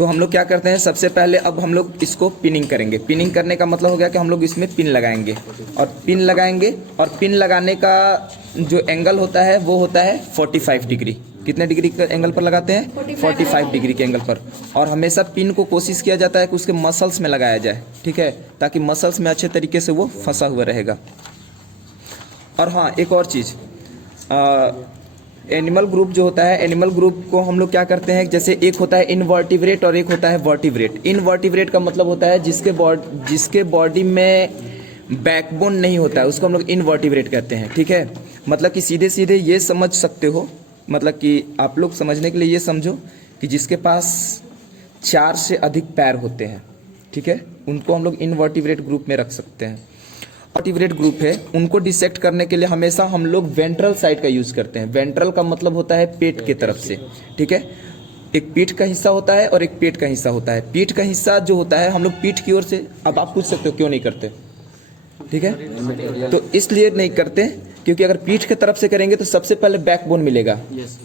तो हम लोग क्या करते हैं, सबसे पहले अब हम लोग इसको पिनिंग करेंगे। पिनिंग करने का मतलब हो गया कि हम लोग इसमें पिन लगाएंगे, और पिन लगाएंगे, और पिन लगाने का जो एंगल होता है वो होता है 45 डिग्री। कितने डिग्री के एंगल पर लगाते हैं? 45 डिग्री के एंगल पर। और हमेशा पिन को कोशिश किया जाता है कि उसके मसल्स में लगाया जाए, ठीक है, ताकि मसल्स में अच्छे तरीके से वो फंसा हुआ रहेगा। और हाँ, एक और चीज़, एनिमल ग्रुप जो होता है, एनिमल ग्रुप को हम लोग क्या करते हैं, जैसे एक होता है इनवर्टिब्रेट और एक होता है वर्टिब्रेट। इनवर्टिब्रेट का मतलब होता है जिसके बॉडी में बैकबोन नहीं होता है, उसको हम लोग इनवर्टिब्रेट कहते हैं, ठीक है। मतलब कि सीधे सीधे ये समझ सकते हो, मतलब कि आप लोग समझने के लिए ये समझो कि जिसके पास 4 से अधिक पैर होते हैं, ठीक है, उनको हम लोग इनवर्टिब्रेट ग्रुप में रख सकते हैं। वर्टिब्रेट ग्रुप है, उनको डिसेक्ट करने के लिए हमेशा हम लोग वेंट्रल साइड का यूज़ करते हैं। वेंट्रल का मतलब होता है पेट की तरफ से, ठीक है। एक पीठ का हिस्सा होता है और एक पेट का हिस्सा होता है। पीठ का हिस्सा जो होता है हम लोग पीठ की ओर से, अब आप पूछ सकते हो क्यों नहीं करते, ठीक है, तो इसलिए नहीं करते क्योंकि अगर पीठ की तरफ से करेंगे तो सबसे पहले बैकबोन मिलेगा,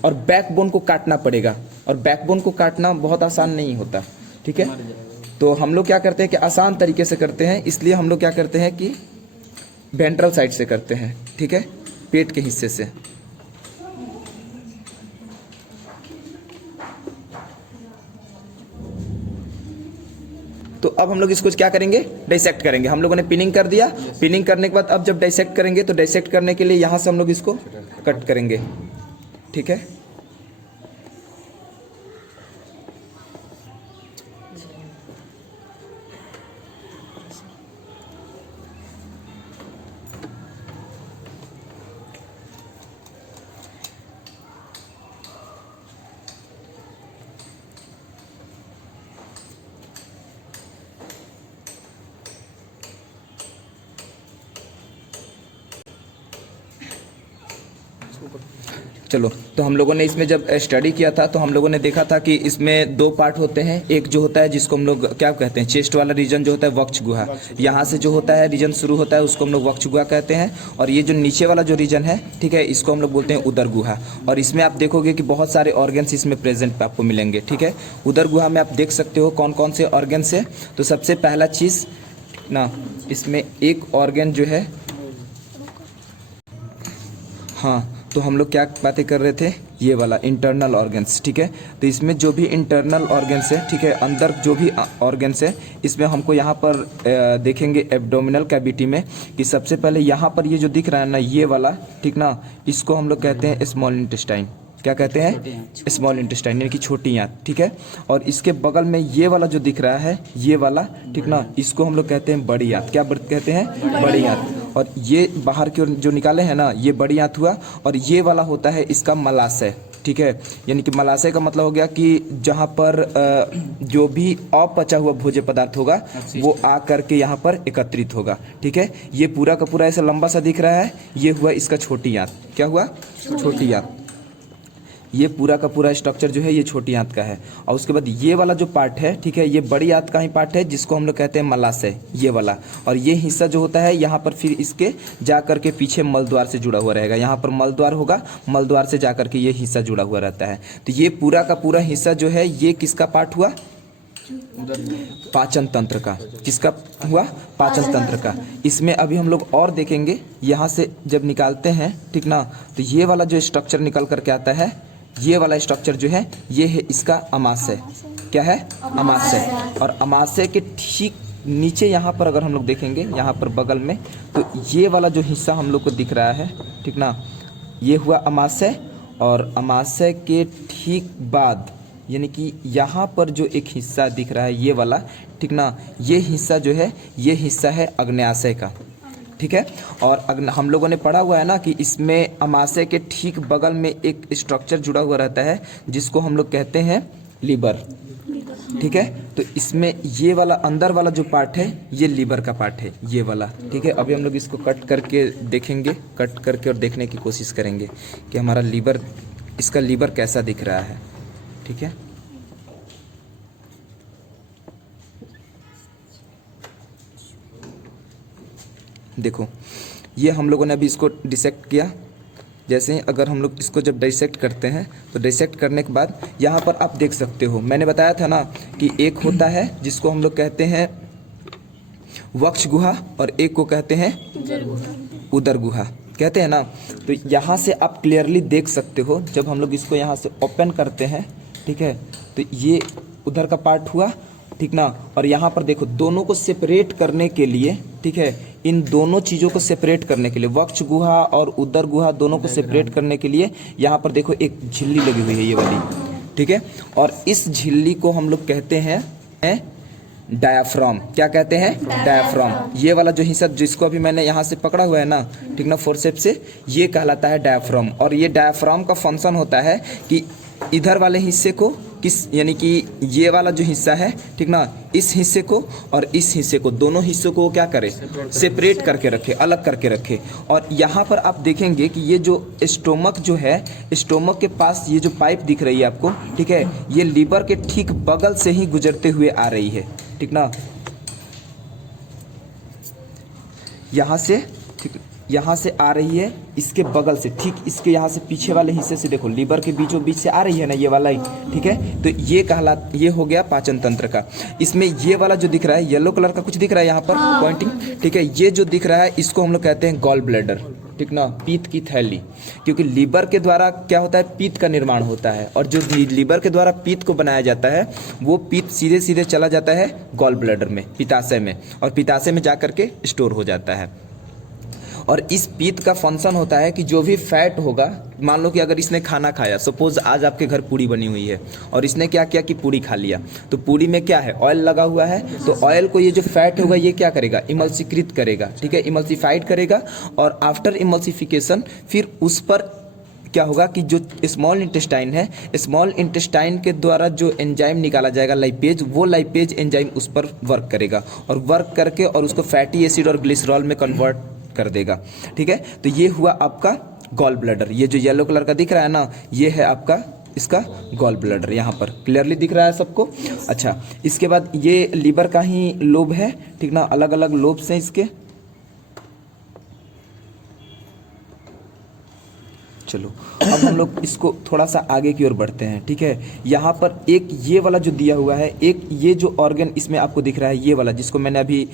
और बैकबोन को काटना पड़ेगा, और बैकबोन को काटना बहुत आसान नहीं होता, ठीक है। तो हम लोग क्या करते हैं कि आसान तरीके से करते हैं, इसलिए हम लोग क्या करते हैं कि वेंट्रल साइड से करते हैं, ठीक है, पेट के हिस्से से। तो अब हम लोग इसको क्या करेंगे, डाइसेक्ट करेंगे। हम लोगों ने पिनिंग कर दिया, पिनिंग करने के बाद अब जब डाइसेक्ट करेंगे तो डाइसेक्ट करने के लिए यहाँ से हम लोग इसको कट करेंगे, ठीक है। चलो, तो हम लोगों ने इसमें जब स्टडी किया था तो हम लोगों ने देखा था कि इसमें 2 पार्ट होते हैं। एक जो होता है जिसको हम लोग क्या कहते हैं, चेस्ट वाला रीजन जो होता है वक्ष गुहा, यहाँ से जो होता है रीजन शुरू होता है उसको हम लोग वक्ष गुहा कहते हैं। और ये जो नीचे वाला जो रीजन है, ठीक है, इसको हम लोग बोलते हैं उदर गुहा। और इसमें आप देखोगे कि बहुत सारे ऑर्गन्स इसमें प्रेजेंट आपको मिलेंगे, ठीक है। उदर गुहा में आप देख सकते हो कौन कौन से ऑर्गन्स है। तो सबसे पहला चीज़ ना, इसमें एक ऑर्गन जो है, हाँ, तो हम लोग क्या बातें कर रहे थे, ये वाला इंटरनल ऑर्गन्स, ठीक है। तो इसमें जो भी इंटरनल ऑर्गन्स है, ठीक है, अंदर जो भी ऑर्गन्स है, इसमें हमको यहाँ पर देखेंगे एब्डोमिनल कैविटी में कि सबसे पहले यहाँ पर ये जो दिख रहा है ना, ये वाला, ठीक ना, इसको हम लोग कहते हैं स्मॉल इंटेस्टाइन। क्या कहते हैं? स्मॉल इंटेस्टाइन, यानी कि छोटी आंत, ठीक है। और इसके बगल में ये वाला जो दिख रहा है, ये वाला, ठीक ना, इसको हम लोग कहते हैं बड़ी आंत। क्या कहते हैं? बड़ी आंत। और ये बाहर की ओर जो निकाले हैं ना, ये बड़ी आंत हुआ। और ये वाला होता है इसका मलाशय, ठीक है। यानी कि मलाशय का मतलब हो गया कि जहाँ पर जो भी अपचा हुआ भोज्य पदार्थ होगा वो आ करके यहाँ पर एकत्रित होगा, ठीक है। ये पूरा का पूरा ऐसा लंबा सा दिख रहा है, ये हुआ इसका छोटी आंत। क्या हुआ? छोटी आंत। ये पूरा का पूरा स्ट्रक्चर जो है ये छोटी आंत का है। और उसके बाद ये वाला जो पार्ट है, ठीक है, ये बड़ी आंत का ही पार्ट है जिसको हम लोग कहते हैं मलाशय, ये वाला। और ये हिस्सा जो होता है यहाँ पर फिर इसके जा करके पीछे मल द्वार से जुड़ा हुआ रहेगा। यहाँ पर मल द्वार होगा, मल द्वार से जा करके ये हिस्सा जुड़ा हुआ रहता है। तो ये पूरा का पूरा हिस्सा जो है ये किसका पार्ट हुआ? पाचन तंत्र का। किसका हुआ? पाचन तंत्र का। इसमें अभी हम लोग और देखेंगे, यहाँ से जब निकालते हैं, ठीक ना, तो ये वाला जो स्ट्रक्चर निकल करके आता है, ये वाला स्ट्रक्चर जो है ये है इसका अमाशय। क्या है? अमाशय। और अमाशय के ठीक नीचे यहाँ पर अगर हम लोग देखेंगे, यहाँ पर बगल में, तो ये वाला जो हिस्सा हम लोग को दिख रहा है, ठीक ना, ये हुआ अमाशय। और अमाशय के ठीक बाद यानी कि यहाँ पर जो एक हिस्सा दिख रहा है ये वाला, ठीक ना, ये हिस्सा जो है ये हिस्सा है अग्न्याशय का, ठीक है। और हम लोगों ने पढ़ा हुआ है ना कि इसमें अमाशय के ठीक बगल में एक स्ट्रक्चर जुड़ा हुआ रहता है जिसको हम लोग कहते हैं लीवर, ठीक है। तो इसमें ये वाला अंदर वाला जो पार्ट है ये लीवर का पार्ट है, ये वाला, ठीक है। अभी हम लोग इसको कट करके देखेंगे, कट करके और देखने की कोशिश करेंगे कि हमारा लीवर, इसका लीवर कैसा दिख रहा है, ठीक है। देखो, ये हम लोगों ने अभी इसको डिसेक्ट किया। जैसे ही अगर हम लोग इसको जब डाइसेक्ट करते हैं तो डाइसेक्ट करने के बाद यहाँ पर आप देख सकते हो, मैंने बताया था ना कि एक होता है जिसको हम लोग कहते हैं वक्ष गुहा और एक को कहते हैं उदर गुहा कहते हैं ना। तो यहाँ से आप क्लियरली देख सकते हो, जब हम लोग इसको यहाँ से ओपन करते हैं, ठीक है, तो ये उधर का पार्ट हुआ, ठीक ना। और यहाँ पर देखो दोनों को सेपरेट करने के लिए, ठीक है, इन दोनों चीज़ों को सेपरेट करने के लिए, वक्ष गुहा और उदर गुहा दोनों को सेपरेट करने के लिए यहाँ पर देखो एक झिल्ली लगी हुई है, ये वाली, ठीक है। और इस झिल्ली को हम लोग कहते हैं डायाफ्राम। क्या कहते हैं? डायाफ्राम। ये वाला जो हिस्सा जिसको अभी मैंने यहाँ से पकड़ा हुआ है ना, ठीक ना, फोर्सेप्स से, ये कहलाता है डायाफ्राम। और ये डायाफ्राम का फंक्शन होता है कि इधर वाले हिस्से को यानी कि ये वाला जो हिस्सा है, ठीक ना, इस हिस्से को और इस हिस्से को, दोनों हिस्सों को क्या करे? सेपरेट करके रखे, अलग करके रखे। और यहाँ पर आप देखेंगे कि ये जो स्टोमक जो है, स्टोमक के पास ये जो पाइप दिख रही है आपको, ठीक है, ये लीवर के ठीक बगल से ही गुजरते हुए आ रही है, ठीक ना, यहाँ से, ठीक, यहाँ से आ रही है, इसके बगल से, ठीक इसके यहाँ से पीछे वाले हिस्से से देखो, लीवर के बीचों बीच से आ रही है ना ये वाला ही, ठीक है। तो ये हो गया पाचन तंत्र का। इसमें ये वाला जो दिख रहा है, येलो कलर का कुछ दिख रहा है यहाँ पर पॉइंटिंग, ठीक है, ये जो दिख रहा है इसको हम लोग कहते हैं गॉल ब्लैडर, ठीक ना, पीत की थैली। क्योंकि लीवर के द्वारा क्या होता है? पीत का निर्माण होता है, और जो लीवर के द्वारा पीत को बनाया जाता है, वो पीत सीधे सीधे चला जाता है गॉल ब्लैडर में, पित्ताशय में, और पित्ताशय में जा करके स्टोर हो जाता है। और इस पीत का फंक्शन होता है कि जो भी फैट होगा, मान लो कि अगर इसने खाना खाया, सपोज आज आपके घर पूड़ी बनी हुई है और इसने क्या किया कि पूड़ी खा लिया, तो पूड़ी में क्या है? ऑयल लगा हुआ है, तो ऑयल को ये जो फैट होगा ये क्या करेगा? इमल्सीकृत करेगा, ठीक है, इमल्सीफाइड करेगा। और आफ्टर इमल्सीफिकेशन फिर उस पर क्या होगा कि जो स्मॉल इंटेस्टाइन है, स्मॉल इंटेस्टाइन के द्वारा जो एंजाइम निकाला जाएगा लाइपेज, वो लाइपेज एंजाइम उस पर वर्क करेगा, और वर्क करके और उसको फैटी एसिड और ग्लिसरॉल में कन्वर्ट कर देगा, ठीक है। तो ये हुआ आपका गॉल ब्लैडर। ये जो येलो कलर का दिख रहा है ना, ये है आपका इसका गॉल ब्लैडर। यहाँ पर क्लियरली दिख रहा है सबको? अच्छा, इसके बाद ये लीवर का ही लोब है, ठीक ना, अलग अलग लोब्स हैं इसके। चलो अब हम लोग इसको थोड़ा सा आगे की ओर बढ़ते हैं, ठीक है। यहाँ पर एक ये वाला जो दिया हुआ है, एक ये जो ऑर्गन इसमें आपको दिख रहा है, ये वाला जिसको मैंने अभी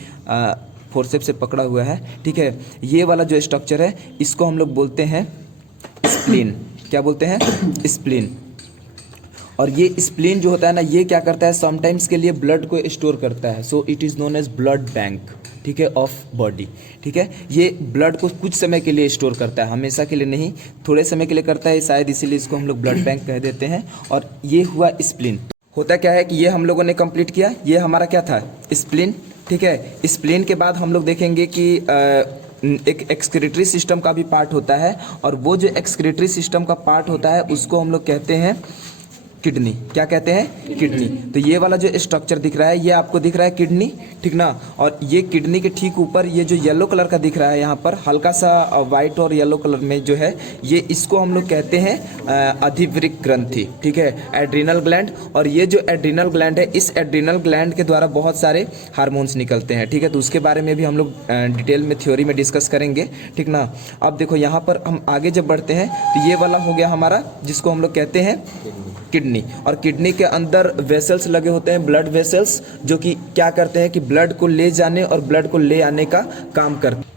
फोर्सेप्स से पकड़ा हुआ है, ठीक है, ये वाला जो स्ट्रक्चर है इसको हम लोग बोलते हैं स्प्लीन। क्या बोलते हैं? स्प्लीन। और ये स्प्लीन जो होता है ना, ये क्या करता है? समटाइम्स के लिए ब्लड को स्टोर करता है, so it is known as blood bank, ठीक है, ऑफ बॉडी, ठीक है। ये ब्लड को कुछ समय के लिए स्टोर करता है, हमेशा के लिए नहीं, थोड़े समय के लिए करता है, शायद इसीलिए इसको हम लोग ब्लड बैंक कह देते हैं। और ये हुआ स्प्लीन। होता क्या है कि ये हम लोगों ने कंप्लीट किया, ये हमारा क्या था? स्प्लीन, ठीक है। स्प्लीन के बाद हम लोग देखेंगे कि एक एक्सक्रीटरी सिस्टम का भी पार्ट होता है, और वो जो एक्सक्रीटरी सिस्टम का पार्ट होता है उसको हम लोग कहते हैं किडनी। क्या कहते हैं? किडनी। तो ये वाला जो स्ट्रक्चर दिख रहा है, ये आपको दिख रहा है किडनी, ठीक ना। और ये किडनी के ठीक ऊपर ये जो येलो कलर का दिख रहा है यहाँ पर, हल्का सा वाइट और येलो कलर में जो है, ये इसको हम लोग कहते हैं अधिवृक्क ग्रंथि, ठीक है, एड्रिनल ग्लैंड। और ये जो एड्रिनल ग्लैंड है, इस एड्रिनल ग्लैंड के द्वारा बहुत सारे हार्मोन्स निकलते हैं, ठीक है। तो उसके बारे में भी हम लोग डिटेल में थ्योरी में डिस्कस करेंगे, ठीक ना। अब देखो यहाँ पर हम आगे जब बढ़ते हैं तो ये वाला हो गया हमारा, जिसको हम लोग कहते हैं किडनी। और किडनी के अंदर वेसल्स लगे होते हैं, ब्लड वेसल्स, जो कि क्या करते हैं कि ब्लड को ले जाने और ब्लड को ले आने का काम करते हैं।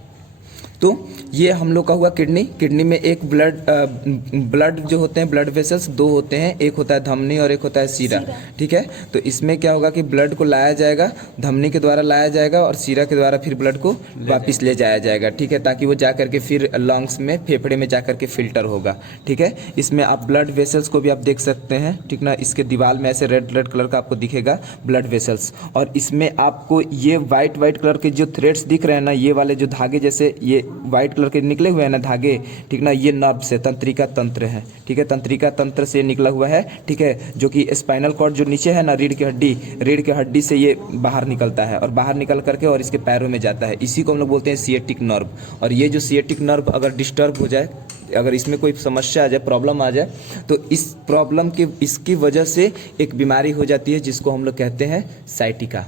तो ये हम लोग का हुआ किडनी। किडनी में एक ब्लड जो होते हैं, ब्लड वेसल्स दो होते हैं, एक होता है धमनी और एक होता है सीरा, ठीक है। तो इसमें क्या होगा कि ब्लड को लाया जाएगा, धमनी के द्वारा लाया जाएगा और सीरा के द्वारा फिर ब्लड को वापस ले जाया जाएगा, ठीक है, ताकि वो जा करके फिर लंग्स में, फेफड़े में जा करके फिल्टर होगा, ठीक है। इसमें आप ब्लड वेसल्स को भी आप देख सकते हैं, ठीक ना, इसके दीवार में ऐसे रेड रेड कलर का आपको दिखेगा ब्लड वेसल्स। और इसमें आपको ये वाइट वाइट कलर के जो थ्रेड्स दिख रहे हैं ना, ये वाले जो धागे जैसे ये वाइट कलर के निकले हुए हैं ना धागे, ठीक ना, ये नर्व से, तंत्रिका तंत्र है, ठीक है, तंत्रिका तंत्र से निकला हुआ है, ठीक है, जो कि स्पाइनल कॉर्ड जो नीचे है ना, रीढ़ की हड्डी से ये बाहर निकलता है, और बाहर निकल करके और इसके पैरों में जाता है। इसी को हम लोग बोलते हैं सिएटिक नर्व। और ये जो सिएटिक नर्व अगर डिस्टर्ब हो जाए, अगर इसमें कोई समस्या आ जाए, प्रॉब्लम आ जाए, तो इस प्रॉब्लम की, इसकी वजह से एक बीमारी हो जाती है जिसको हम लोग कहते हैं साइटिका,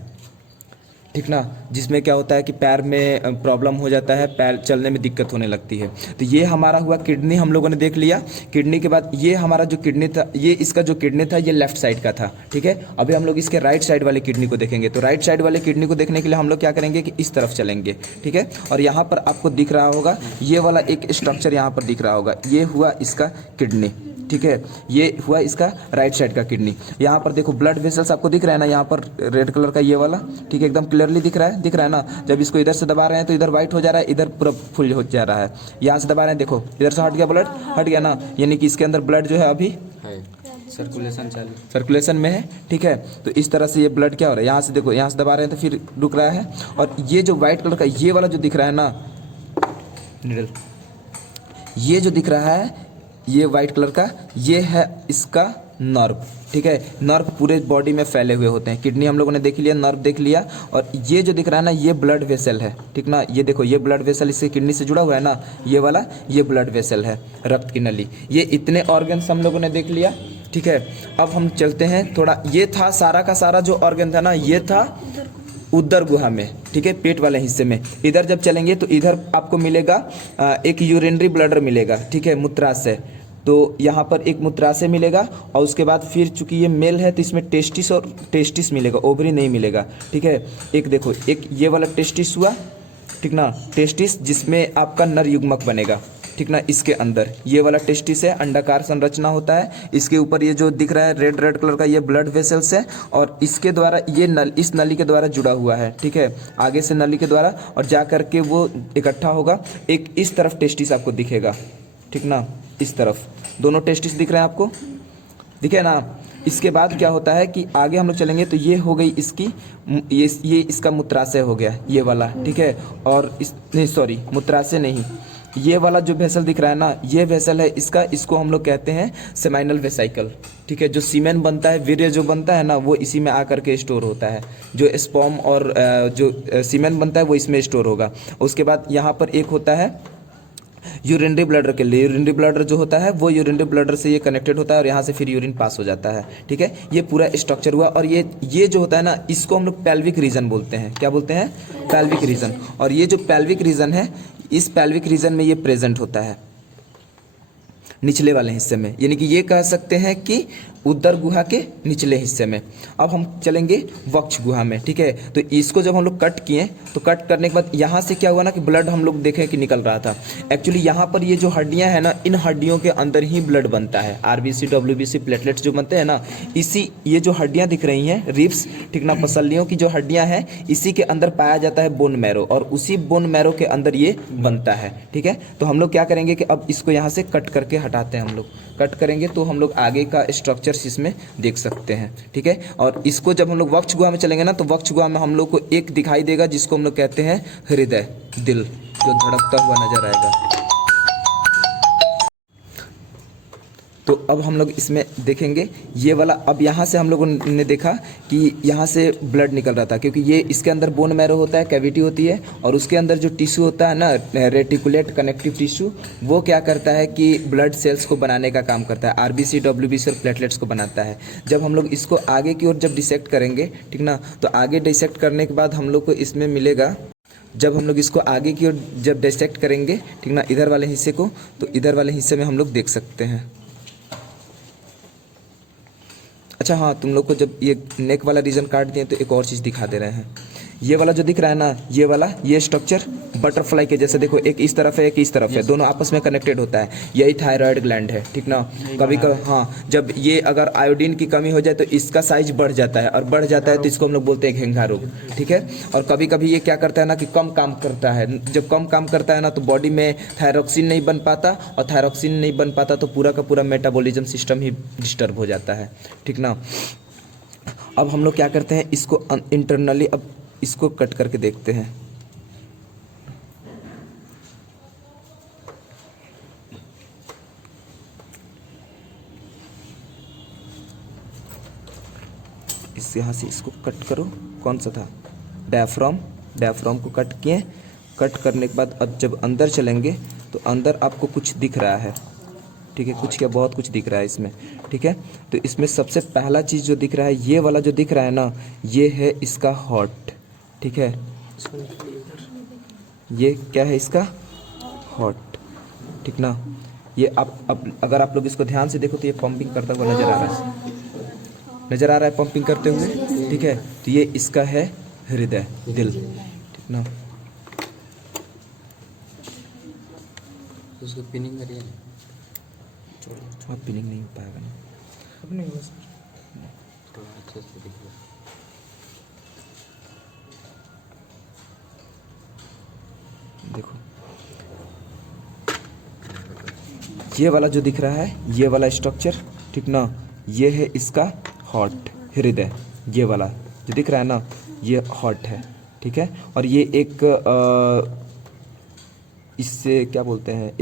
ठीक ना, जिसमें क्या होता है कि पैर में प्रॉब्लम हो जाता है, पैर चलने में दिक्कत होने लगती है। तो ये हमारा हुआ किडनी, हम लोगों ने देख लिया। किडनी के बाद ये हमारा जो किडनी था, ये इसका जो किडनी था ये लेफ्ट साइड का था, ठीक है। अभी हम लोग इसके राइट साइड वाले किडनी को देखेंगे। तो राइट साइड वाले किडनी को देखने के लिए हम लोग क्या करेंगे कि इस तरफ चलेंगे, ठीक है। और यहाँ पर आपको दिख रहा होगा ये वाला एक स्ट्रक्चर यहाँ पर दिख रहा होगा, ये हुआ इसका किडनी, ठीक है। ये हुआ इसका राइट साइड का किडनी। यहाँ पर देखो ब्लड वेसल्स आपको दिख रहा है ना, यहाँ पर रेड कलर का ये वाला, ठीक है, एकदम क्लियरली दिख रहा है ना। जब इसको इधर से दबा रहे हैं तो इधर वाइट हो जा रहा है, इधर पूरा फुल हो जा रहा है। यहाँ से दबा रहे हैं, देखो इधर से हट गया ब्लड, हट गया ना, यानी कि इसके अंदर ब्लड जो है अभी सर्कुलेशन में है, ठीक है। तो इस तरह से ये ब्लड क्या हो रहा है, यहाँ से देखो, यहाँ से दबा रहे हैं तो फिर रुक रहा है। और ये जो व्हाइट कलर का ये वाला जो दिख रहा है ना निडल, ये जो दिख रहा है ये वाइट कलर का, ये है इसका नर्व, ठीक है। नर्व पूरे बॉडी में फैले हुए होते हैं। किडनी हम लोगों ने देख लिया, नर्व देख लिया, और ये जो दिख रहा है ना ये ब्लड वेसल है, ठीक ना। ये देखो ये ब्लड वेसल इससे किडनी से जुड़ा हुआ है ना, ये वाला ये ब्लड वेसल है, रक्त की नली। ये इतने ऑर्गन्स हम लोगों ने देख लिया, ठीक है। अब हम चलते हैं थोड़ा, ये था सारा का सारा जो ऑर्गन था ना, ये था उदर गुहा में, ठीक है, पेट वाले हिस्से में। इधर जब चलेंगे तो इधर आपको मिलेगा एक यूरिनरी ब्लडर मिलेगा, ठीक है, मूत्राशय। तो यहाँ पर एक मूत्राशय मिलेगा, और उसके बाद फिर चूंकि ये मेल है तो इसमें टेस्टिस और टेस्टिस मिलेगा, ओवरी नहीं मिलेगा, ठीक है। एक देखो, एक ये वाला टेस्टिस हुआ, ठीक ना, टेस्टिस जिसमें आपका नर युग्मक बनेगा, ठीक ना। इसके अंदर ये वाला टेस्टिस है, अंडाकार संरचना होता है। इसके ऊपर ये जो दिख रहा है रेड रेड कलर का ये ब्लड वेसल्स है, और इसके द्वारा ये इस नली के द्वारा जुड़ा हुआ है, ठीक है, आगे से नली के द्वारा, और जा करके वो इकट्ठा होगा। एक इस तरफ टेस्टिस आपको दिखेगा, ठीक ना, इस तरफ दोनों टेस्टिस दिख रहे हैं आपको, दिखे ना। इसके बाद क्या होता है कि आगे हम लोग चलेंगे तो ये हो गई इसकी, ये इसका मूत्राशय हो गया ये वाला, ठीक है। और इस नहीं, सॉरी, मूत्राशय नहीं, ये वाला जो वेसल दिख रहा है ना, ये वेसल है इसका, इसको हम लोग कहते हैं सेमाइनल वेसाइकल, ठीक है। जो सीमेन बनता है, वीर्य जो बनता है ना, वो इसी में आकर के स्टोर होता है। जो स्पर्म और जो सीमेन बनता है वो इसमें स्टोर होगा। उसके बाद यहाँ पर एक होता है यूरिनरी ब्लडर के लिए, यूरिनरी ब्लडर जो होता है वो यूरिनरी ब्लडर से ये कनेक्टेड होता है, और यहाँ से फिर यूरिन पास हो जाता है, ठीक है। ये पूरा स्ट्रक्चर हुआ। और ये जो होता है ना, इसको हम लोग पेल्विक रीजन बोलते हैं। क्या बोलते हैं? Pelvic region. और ये जो पेल्विक रीजन है, इस पेल्विक रीजन में ये प्रेजेंट होता है निचले वाले हिस्से में, यानी कि ये कह सकते हैं कि उदर गुहा के निचले हिस्से में। अब हम चलेंगे वक्ष गुहा में, ठीक है। तो इसको जब हम लोग कट किए तो कट करने के बाद यहाँ से क्या हुआ ना कि ब्लड हम लोग देखें कि निकल रहा था। एक्चुअली यहाँ पर ये जो हड्डियाँ हैं ना, इन हड्डियों के अंदर ही ब्लड बनता है। आरबीसी, डब्ल्यूबीसी, प्लेटलेट्स जो बनते हैं ना, इसी ये जो हड्डियाँ दिख रही हैं, रिब्स, ठीक ना, पसलियों की जो हड्डियाँ हैं, इसी के अंदर पाया जाता है बोन मैरो, और उसी बोन मैरो के अंदर ये बनता है, ठीक है। तो हम लोग क्या करेंगे कि अब इसको यहाँ से कट करके हटाते हैं। हम लोग कट करेंगे तो हम लोग आगे का स्ट्रक्चर इसमें देख सकते हैं, ठीक है। और इसको जब हम लोग वक्ष गुहा में चलेंगे ना, तो वक्ष गुहा में हम लोग को एक दिखाई देगा जिसको हम लोग कहते हैं हृदय, दिल, जो धड़कता हुआ नजर आएगा। तो अब हम लोग इसमें देखेंगे ये वाला। अब यहाँ से हम लोगों ने देखा कि यहाँ से ब्लड निकल रहा था, क्योंकि ये इसके अंदर बोन मैरो होता है, कैविटी होती है, और उसके अंदर जो टिश्यू होता है ना, रेटिकुलेट कनेक्टिव टिश्यू, वो क्या करता है कि ब्लड सेल्स को बनाने का काम करता है। आरबीसी, डब्ल्यूबीसी और प्लेटलेट्स को बनाता है। जब हम लोग इसको आगे की ओर जब डिसेक्ट करेंगे, ठीक ना, तो आगे डिसेक्ट करने के बाद हम लोग को इसमें मिलेगा, जब हम लोग इसको आगे की ओर जब डिसेक्ट करेंगे, ठीक ना, इधर वाले हिस्से को, तो इधर वाले हिस्से में हम लोग देख सकते हैं। अच्छा हाँ, तुम लोग को जब ये नेक वाला रीजन काट दिए तो एक और चीज़ दिखा दे रहे हैं। ये वाला जो दिख रहा है ना, ये वाला, ये स्ट्रक्चर बटरफ्लाई के जैसे, देखो एक इस तरफ है एक इस तरफ है, दोनों आपस में कनेक्टेड होता है। यही थायराइड ग्लैंड है, ठीक ना। कभी कभी हाँ, जब ये अगर आयोडीन की कमी हो जाए तो इसका साइज बढ़ जाता है, और बढ़ जाता है तो इसको हम लोग बोलते हैं घेंघा रोग, ठीक है। और कभी कभी ये क्या करता है ना कि कम काम करता है। जब कम काम करता है ना तो बॉडी में थायरॉक्सिन नहीं बन पाता, और थायरॉक्सिन नहीं बन पाता तो पूरा का पूरा मेटाबॉलिज्म सिस्टम ही डिस्टर्ब हो जाता है, ठीक ना। अब हम लोग क्या करते हैं, इसको इंटरनली अब इसको कट करके देखते हैं। इस यहाँ से इसको कट करो, कौन सा था, डायफ्राम, डायफ्राम को कट किए। कट करने के बाद अब जब अंदर चलेंगे तो अंदर आपको कुछ दिख रहा है, ठीक है, कुछ क्या, बहुत कुछ दिख रहा है इसमें, ठीक है। तो इसमें सबसे पहला चीज़ जो दिख रहा है, ये वाला जो दिख रहा है ना, ये है इसका हार्ट, ठीक है। ये क्या है इसका, हॉट, ठीक ना। ये अब अगर आप लोग इसको ध्यान से देखो तो ये पंपिंग करता हुआ नजर आ रहा है, नजर आ रहा है पंपिंग करते हुए, ठीक है। तो ये इसका है हृदय, दिल, ठीक ना। उसको पिनिंग करिए, हाँ पिनिंग नहीं हो पाएगा ना, अब नहीं हुआ सर। थोड़ा अच्छे से देखिए। देखो ये वाला जो दिख रहा है, ये वाला स्ट्रक्चर, ठीक ना, ये है इसका हार्ट, हृदय। ये वाला जो दिख रहा है ना, ये हार्ट है, ठीक है। और ये एक इससे क्या बोलते हैं,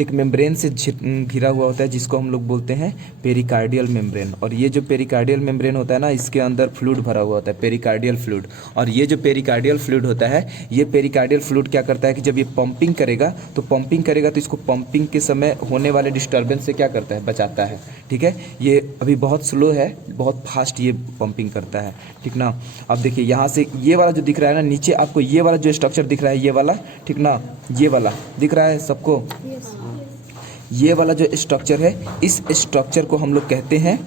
एक मेम्ब्रेन से घिरा हुआ होता है जिसको हम लोग बोलते हैं पेरिकार्डियल मेम्ब्रेन। और ये जो पेरिकार्डियल मेम्ब्रेन होता है ना, इसके अंदर फ्लूइड भरा हुआ होता है, पेरिकार्डियल फ्लूइड। और ये जो पेरिकार्डियल फ्लूइड होता है, ये पेरिकार्डियल फ्लूइड क्या करता है कि जब ये पंपिंग करेगा तो इसको पंपिंग के समय होने वाले डिस्टर्बेंस से क्या करता है, बचाता है, ठीक है। ये अभी बहुत स्लो है, बहुत फास्ट ये पंपिंग करता है, ठीक ना। अब देखिए यहाँ से ये वाला जो दिख रहा है ना, नीचे आपको ये वाला जो स्ट्रक्चर दिख रहा है, ये वाला, ठीक ना, ये वाला दिख रहा है सबको। ये वाला जो स्ट्रक्चर है, इस स्ट्रक्चर को हम लोग कहते हैं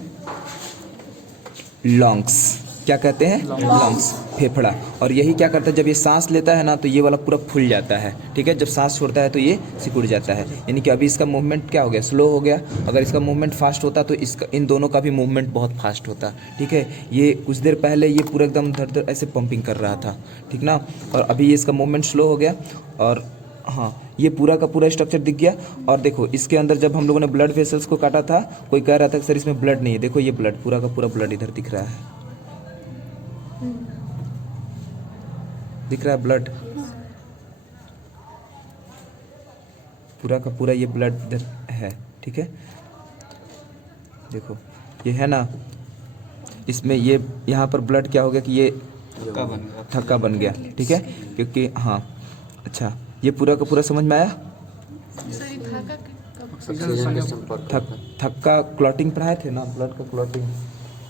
लंग्स। क्या कहते हैं, लंग्स, फेफड़ा। और यही क्या करता है, जब ये सांस लेता है ना तो ये वाला पूरा फूल जाता है, ठीक है। जब सांस छोड़ता है तो ये सिकुड़ जाता है। यानी कि अभी इसका मूवमेंट क्या हो गया, स्लो हो गया। अगर इसका मूवमेंट फास्ट होता तो इसका, इन दोनों का भी मूवमेंट बहुत फास्ट होता, ठीक है। ये कुछ देर पहले ये पूरा एकदम धड़ धड़ ऐसे पंपिंग कर रहा था, ठीक ना। और अभी ये इसका मूवमेंट स्लो हो गया। और हाँ, ये पूरा का पूरा स्ट्रक्चर दिख गया। और देखो इसके अंदर जब हम लोगों ने ब्लड वेसल्स को काटा था, कोई कह रहा था कि सर इसमें ब्लड नहीं है, देखो ये ब्लड, पूरा का पूरा ब्लड इधर दिख रहा है, दिख रहा है ब्लड, पूरा का पूरा ये ब्लड इधर है, ठीक है। देखो ये है ना, इसमें ये यहाँ पर ब्लड क्या हो गया कि ये थक्का बन गया, ठीक है। क्योंकि हाँ, अच्छा, ये पूरा का पूरा समझ में आया। थक्का क्लॉटिंग पढ़ाए थे ना, ब्लड का क्लॉटिंग,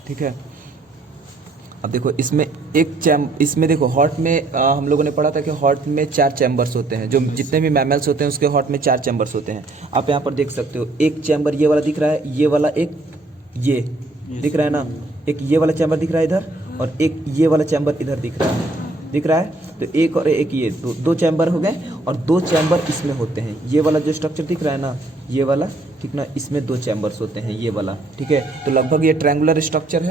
ठीक है। अब देखो इसमें इसमें देखो हार्ट में हम लोगों ने पढ़ा था कि हार्ट में 4 चैम्बर्स होते हैं। जो जितने भी मैमल्स होते हैं उसके हार्ट में 4 चैम्बर्स होते हैं। आप यहाँ पर देख सकते हो, एक चैम्बर ये वाला दिख रहा है, ये वाला, एक ये दिख रहा है ना, एक ये वाला चैम्बर दिख रहा है इधर, और एक ये वाला चैम्बर इधर दिख रहा है, दिख रहा है। तो एक और एक ये दो चैम्बर हो गए, और 2 चैम्बर इसमें होते हैं। ये वाला जो स्ट्रक्चर दिख रहा है ना, ये वाला, ठीक ना, इसमें 2 चैम्बर्स होते हैं, ये वाला, ठीक है। तो लगभग ये ट्रायंगुलर स्ट्रक्चर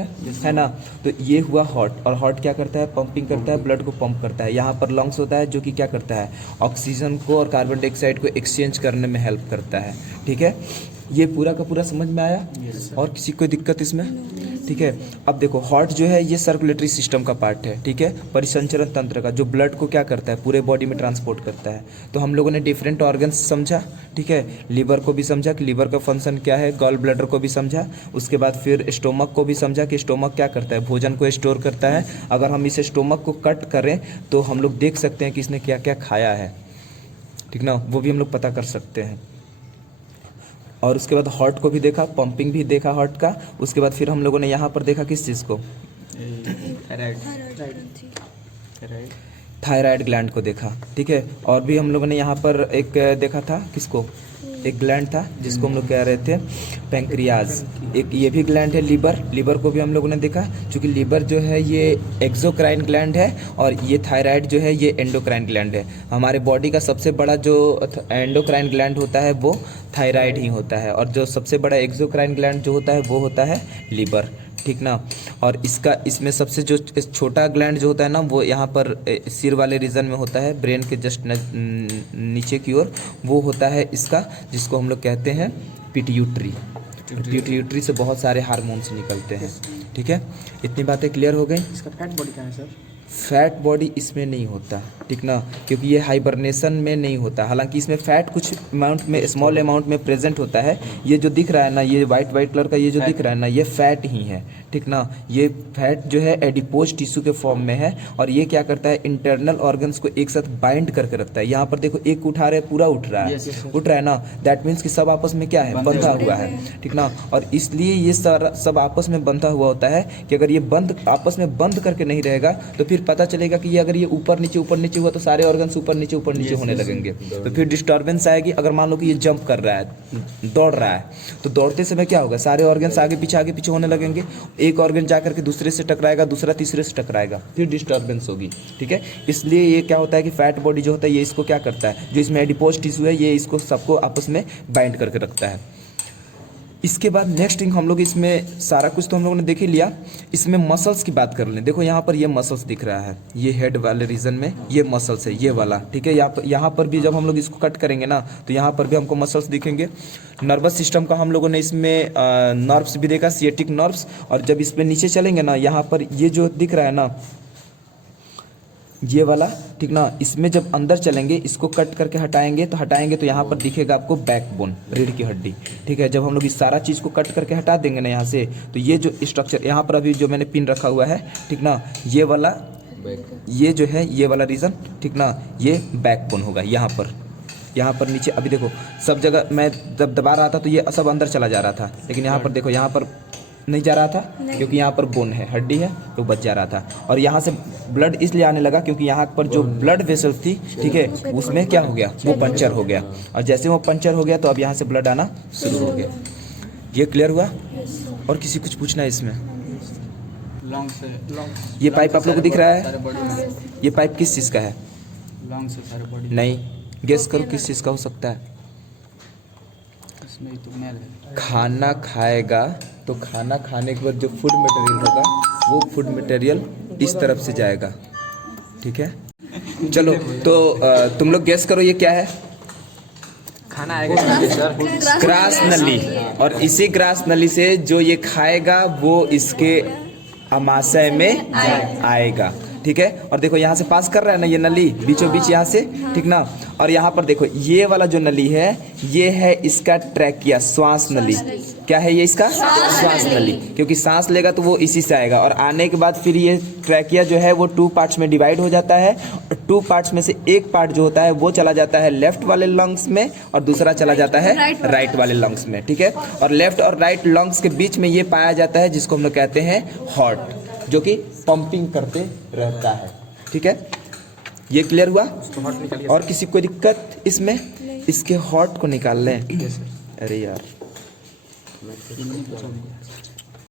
है ना। तो ये हुआ हार्ट। और हार्ट क्या करता है, पंपिंग करता है, ब्लड को पंप करता है। यहाँ पर लंग्स होता है जो कि क्या करता है, ऑक्सीजन को और कार्बन डाइऑक्साइड को एक्सचेंज करने में हेल्प करता है, ठीक है। ये पूरा का पूरा समझ में आया? और किसी कोई दिक्कत इसमें? ठीक है। अब देखो हार्ट जो है ये सर्कुलेटरी सिस्टम का पार्ट है, ठीक है, परिसंचरण तंत्र का, जो ब्लड को क्या करता है, पूरे बॉडी में ट्रांसपोर्ट करता है। तो हम लोगों ने डिफरेंट ऑर्गन्स समझा, ठीक है, लीवर को भी समझा कि लीवर का फंक्शन क्या है, गॉल ब्लैडर को भी समझा, उसके बाद फिर स्टोमक को भी समझा कि स्टोमक क्या करता है, भोजन को स्टोर करता है। अगर हम इसे स्टोमक को कट करें तो हम लोग देख सकते हैं कि इसने क्या क्या खाया है, ठीक ना, वो भी हम लोग पता कर सकते हैं। और उसके बाद हार्ट को भी देखा, पंपिंग भी देखा हार्ट का। उसके बाद फिर हम लोगों ने यहाँ पर देखा किस चीज़ को, थायराइड ग्लैंड को देखा, ठीक है। और भी हम लोगों ने यहाँ पर एक देखा था, किसको, एक ग्लैंड था जिसको हम लोग कह रहे थे पैंक्रियाज। एक ये भी ग्लैंड है लीवर को भी हम लोगों ने देखा, क्योंकि लीवर जो है ये एक्सोक्राइन ग्लैंड है और ये थायराइड जो है ये एंडोक्राइन ग्लैंड है। हमारे बॉडी का सबसे बड़ा जो एंडोक्राइन ग्लैंड होता है वो थायराइड ही होता है, और जो सबसे बड़ा एक्सोक्राइन ग्लैंड जो होता है वो होता है लीवर, ठीक ना। और इसमें सबसे जो छोटा ग्लैंड जो होता है ना, वो यहाँ पर सिर वाले रीजन में होता है, ब्रेन के जस्ट नीचे की ओर, वो होता है इसका, जिसको हम लोग कहते हैं पिट्यूटरी। पिट्यूटरी से बहुत सारे हार्मोन्स निकलते हैं, ठीक है। इतनी बातें क्लियर हो गई। इसका फैट बॉडी कहाँ है सर? फैट बॉडी इसमें नहीं होता, ठीक ना, क्योंकि ये हाइबरनेशन में नहीं होता। हालांकि इसमें फैट कुछ अमाउंट में, स्मॉल अमाउंट में प्रेजेंट होता है। ये जो दिख रहा है ना, ये वाइट कलर का ये जो दिख रहा है ना, ये फैट ही है, ठीक ना। ये फैट जो है एडिपोज टिश्यू के फॉर्म में है और ये क्या करता है, इंटरनल ऑर्गन्स को एक साथ बाइंड करके रखता है। यहाँ पर देखो एक उठा रहे, पूरा उठ रहा है, उठ रहा है ना, दैट मीन्स कि सब आपस में क्या है, बंधा हुआ है, ठीक ना। और इसलिए ये सारा सब आपस में बंधा हुआ होता है कि अगर ये बंद आपस में बंद करके नहीं रहेगा तो फिर पता चलेगा कि ये अगर ये ऊपर नीचे हुआ तो सारे ऑर्गन्स ऊपर नीचे होने लगेंगे, तो फिर डिस्टर्बेंस आएगी। अगर मान लो कि ये जंप कर रहा है, दौड़ रहा है, तो दौड़ते समय क्या होगा, सारे ऑर्गन्स आगे पीछे होने लगेंगे। एक ऑर्गन जाकर के दूसरे से टकराएगा, दूसरा तीसरे से टकराएगा, फिर डिस्टर्बेंस होगी, ठीक है। इसलिए ये क्या होता है कि फैट बॉडी जो होता है ये इसको क्या करता है, जो इसमें एडिपोज टिश्यू है ये इसको सबको आपस में बाइंड करके रखता है। इसके बाद नेक्स्ट थिंग हम लोग इसमें सारा कुछ तो हम लोगों ने देख ही लिया। इसमें मसल्स की बात कर लें। देखो यहाँ पर ये मसल्स दिख रहा है, ये हेड वाले रीजन में ये मसल्स है, ये वाला, ठीक है। यहाँ पर भी जब हम लोग इसको कट करेंगे ना तो यहाँ पर भी हमको मसल्स दिखेंगे। नर्वस सिस्टम का हम लोगों ने इसमें नर्व्स भी देखा, सिएटिक नर्व्स। और जब इस पर नीचे चलेंगे ना, यहाँ पर ये जो दिख रहा है ना, ये वाला, ठीक ना, इसमें जब अंदर चलेंगे, इसको कट करके हटाएंगे तो यहाँ पर दिखेगा आपको बैकबोन, रीढ़ की हड्डी, ठीक है। जब हम लोग इस सारा चीज़ को कट करके हटा देंगे ना यहाँ से, तो ये जो स्ट्रक्चर यहाँ पर अभी जो मैंने पिन रखा हुआ है, ठीक ना, ये वाला, ये जो है ये वाला रीजन, ठीक ना, ये बैकबोन होगा। यहाँ पर नीचे अभी देखो सब जगह मैं जब दबा रहा था तो ये सब अंदर चला जा रहा था, लेकिन यहाँ पर देखो यहाँ पर नहीं जा रहा था क्योंकि यहाँ पर बोन है, हड्डी है, तो बच जा रहा था। और यहाँ से ब्लड इसलिए आने लगा क्योंकि यहाँ पर जो ब्लड वेसल थी, ठीक है, उसमें क्या हो गया, वो पंचर हो गया। और जैसे वो पंचर हो गया तो अब यहाँ से ब्लड आना शुरू हो गया। ये क्लियर हुआ? और किसी कुछ पूछना है इसमें? ये पाइप आप लोग को दिख रहा है, ये पाइप किस चीज़ का है? नहीं, गेस करो किस चीज़ का हो सकता है। खाना खाएगा तो खाना खाने के बाद जो फूड मटेरियल होगा वो फूड मटेरियल इस तरफ से जाएगा, ठीक है। चलो तो तुम लोग गेस करो ये क्या है? खाना आएगा ग्रास नली। और इसी ग्रास नली से जो ये खाएगा वो इसके आमाशय में आएगा, ठीक है। और देखो यहाँ से पास कर रहा है ना ये नली, बीचों बीच यहाँ से, ठीक ना। और यहाँ पर देखो ये वाला जो नली है ये है इसका ट्रैकिया, श्वास नली। क्या है ये इसका? श्वास नली, क्योंकि सांस लेगा तो वो इसी से आएगा। और आने के बाद फिर ये ट्रैकिया जो है वो 2 पार्ट्स में डिवाइड हो जाता है। और 2 पार्ट्स में से एक पार्ट जो होता है वो चला जाता है लेफ्ट वाले लंग्स में और दूसरा चला जाता है राइट वाले लंग्स में, ठीक है। और लेफ्ट और राइट लंग्स के बीच में ये पाया जाता है जिसको हम लोग कहते हैं हार्ट, जो कि पंपिंग करते रहता है, ठीक है। ये क्लियर हुआ? और किसी को दिक्कत इसमें? इसके हार्ट को निकाल लें। अरे यार